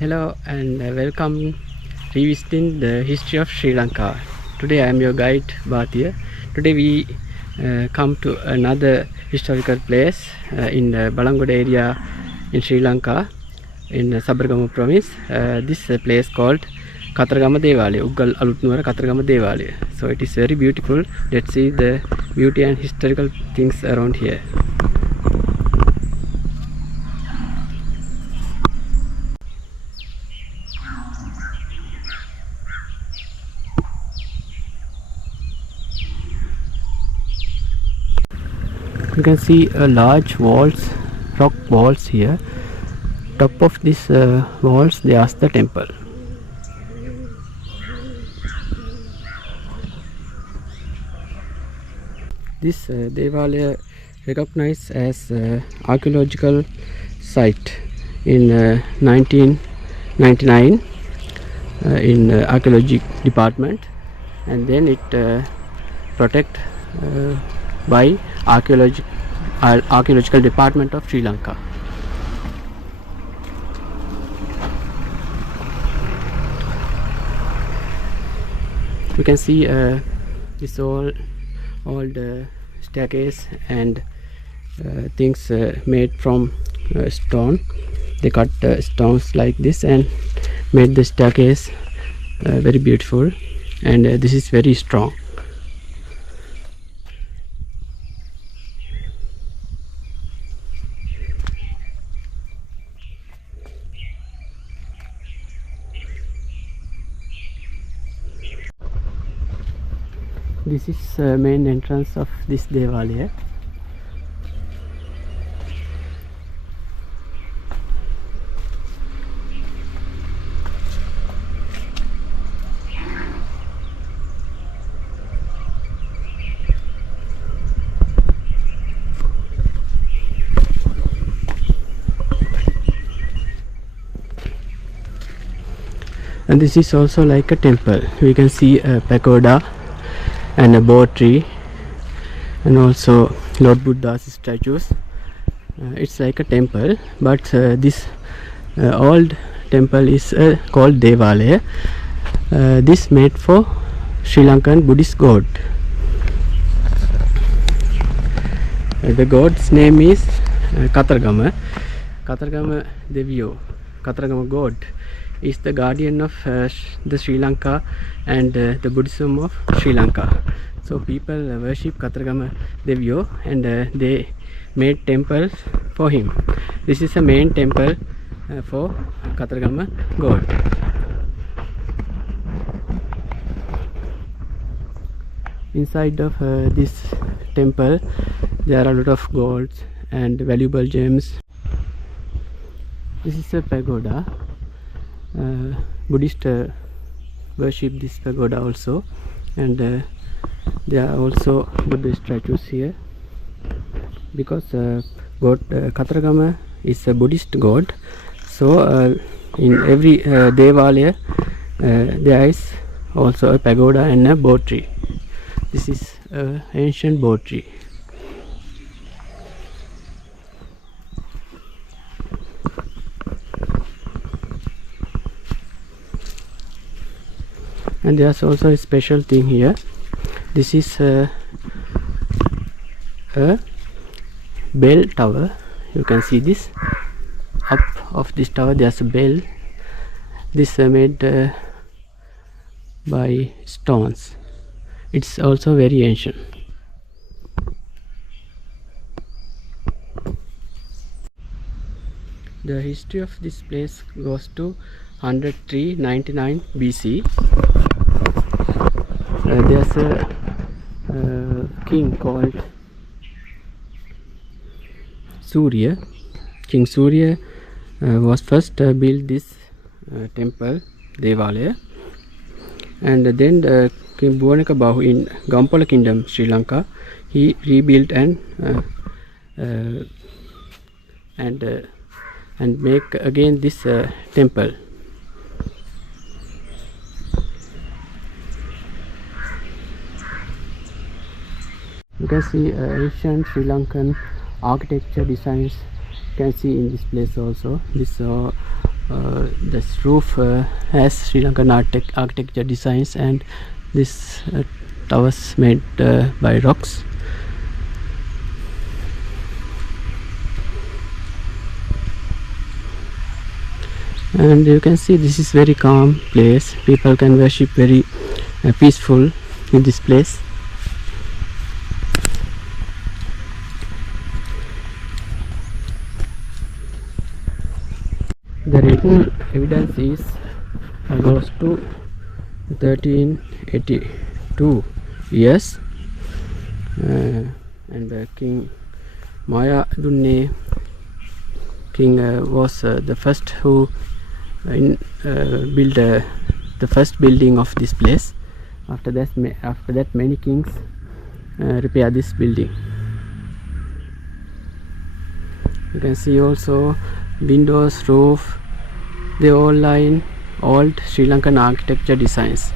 Hello and welcome revisiting the history of Sri Lanka. Today I am your guide Bhatia. Today we come to another historical place in the Balangoda area in Sri Lanka in Sabaragama province. This place called Kataragama Dewaliya, Uggal Alutnuwara Kataragama Dewaliya. So it is very beautiful. Let's see the beauty and historical things around here. You can see large walls, rock walls here. Top of these walls there's the temple. This Devalaya recognized as archaeological site in 1999 in archaeology department, and then it protect by archaeological department of Sri Lanka. You can see this old staircase and things made from stone. They cut stones like this and made the staircase very beautiful, and this is very strong. This is main entrance of this Devalaya. And this is also like a temple. We can see a pagoda and a bo tree, and also Lord Buddha's statues. It's like a temple, but this old temple is called Devalaya. This made for Sri Lankan Buddhist god. The god's name is Kataragama Deviyo. Kataragama god is the guardian of the Sri Lanka and the Buddhism of Sri Lanka. So people worship Kataragama Deviyo, and they made temples for him. This is the main temple for Kataragama god. Inside of this temple there are a lot of golds and valuable gems. This is a pagoda. Buddhist worship this pagoda also, and there are also Buddha statues here, because god Kataragama is a Buddhist god. So in every Devalaya there is also a pagoda and a bo tree. This is an ancient bo tree. And there's also a special thing here. This is a bell tower. You can see this. Up of this tower there's a bell. This made by stones. It's also very ancient. The history of this place goes to 103-99 BC. There's a king called Surya. King Surya was first built this temple Devalaya, and then King Bhuvanaka Bahu in Gampala Kingdom, Sri Lanka, he rebuilt and make again this temple. You can see ancient Sri Lankan architecture designs. You can see in this place also. This this roof has Sri Lankan architecture designs, and this towers made by rocks. And you can see this is very calm place. People can worship very peaceful in this place. The written evidence is goes to 1382 years, and King Maya Dunne king was the first who built the first building of this place. After that many kings repair this building. You can see also windows, roof, they all line old Sri Lankan architecture designs.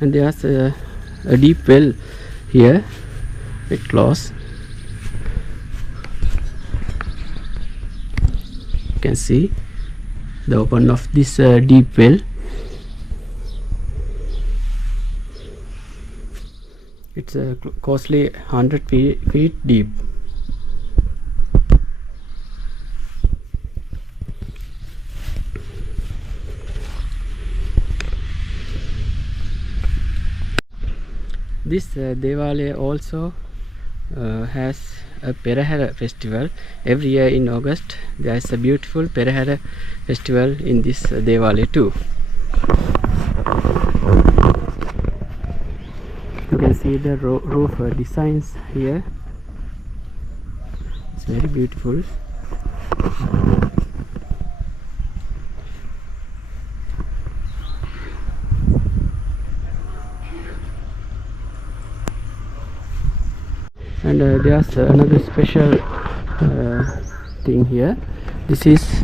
And there's a deep well here with close. You can see the open of this deep well. It's costly 100 feet deep. This Devalaya also has a Perahara festival. Every year in August there is a beautiful Perahara festival in this Devalaya too. You can see the roof designs here. It's very beautiful. And there's another special thing here. This is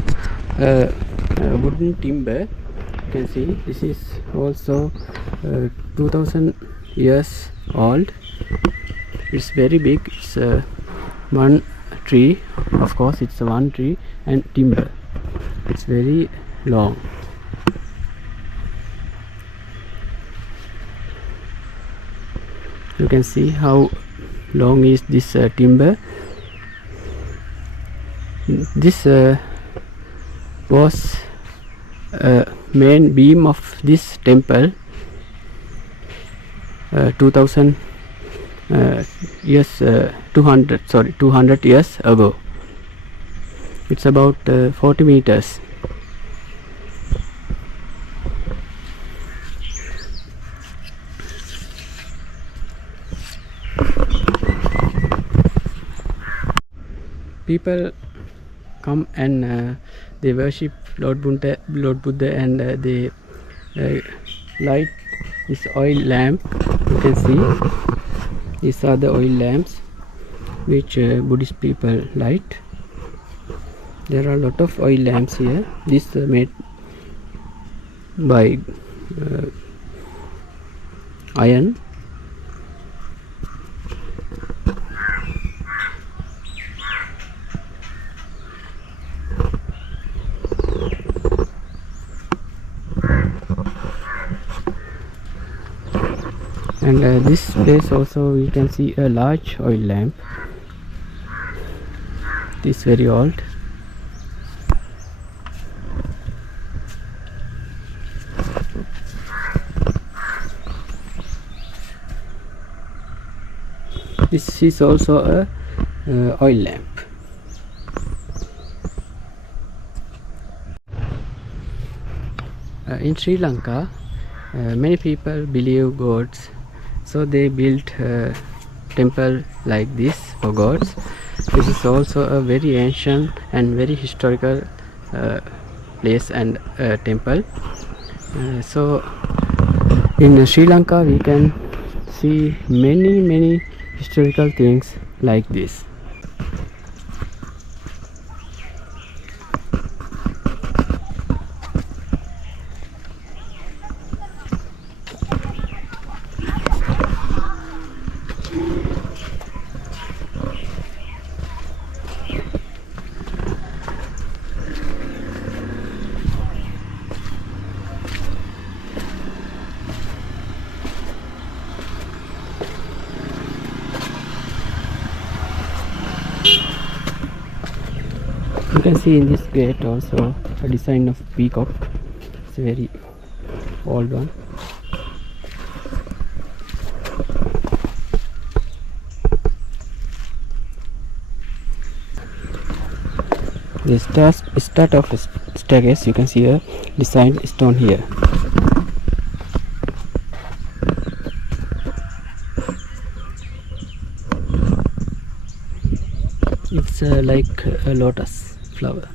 wooden timber. You can see this is also 2000 years old. It's very big. It's one tree, of course it's one tree, and timber. It's very long. You can see how long is this timber. This was main beam of this temple 200 years ago. It's about 40 meters. People come and they worship Lord Buddha, and they light this oil lamp. You can see these are the oil lamps which Buddhist people light. There are a lot of oil lamps here. This made by iron. And this place also we can see a large oil lamp. It is very old. This is also a oil lamp. In Sri Lanka, many people believe gods, so they built a temple like this for gods. This is also a very ancient and very historical place and temple. So in Sri Lanka we can see many historical things like this. can see in this gate also a design of peacock. It's a very old one. The start of the staircase, you can see a designed stone here. It's like a lotus flower.